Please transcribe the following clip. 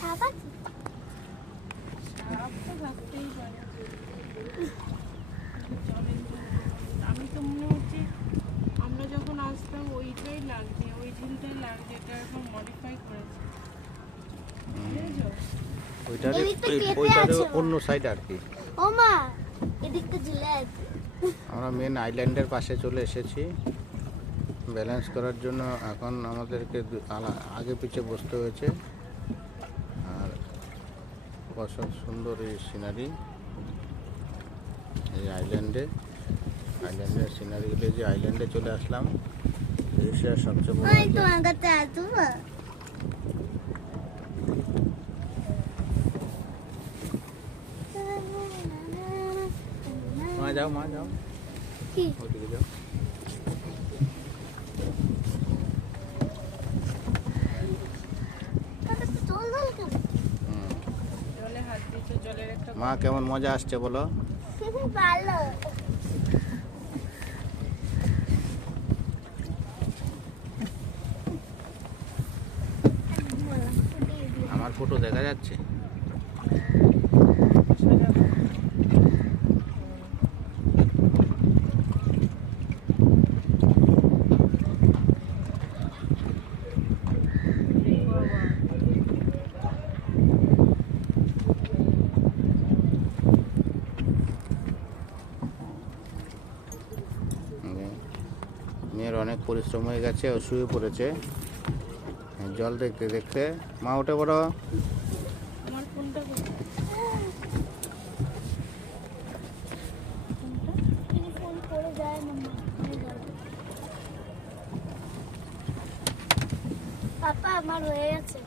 সাপ আছে? সাপ তো থাকতেই পারে। আমি তো মনে হচ্ছে আমরা যখন আসতাম ওইটাই লাগছে, ওই ঝিলটাই লাগছে, এটা এখন মডিফাই করেছে। বুঝেছো? ওইটারে অন্য সাইড আর কি। ও মা, এদিকটা ঝুলে আছে। আমরা মেন আইল্যান্ডের পাশে চলে এসেছি। ব্যালেন্স করার জন্য এখন আমাদেরকে আগে পিছে বসতে হয়েছে। আর কত সুন্দর এই সিনারি, এই আইল্যান্ডের সিনারিগুলো। যে আইল্যান্ডে চলে আসলাম, এশিয়ার সবচেয়ে বড় ওই তোমার কাছে আসবো। মা যাও কি? ওদিকে যাও। জলে হাত দিয়েছে, জলের একটা মা কেমন মজা আসছে বলো? ভালো। আমার ফটো দেখা যাচ্ছে? মেয়ের অনেক পরিশ্রম হয়ে গেছে, ও শুয়ে পড়েছে জল দেখতে দেখতে। মা উঠে পড়ো। আমার ফোনটা ফোন করে যায় মাম্মা। পাপা আমার হয়ে গেছে।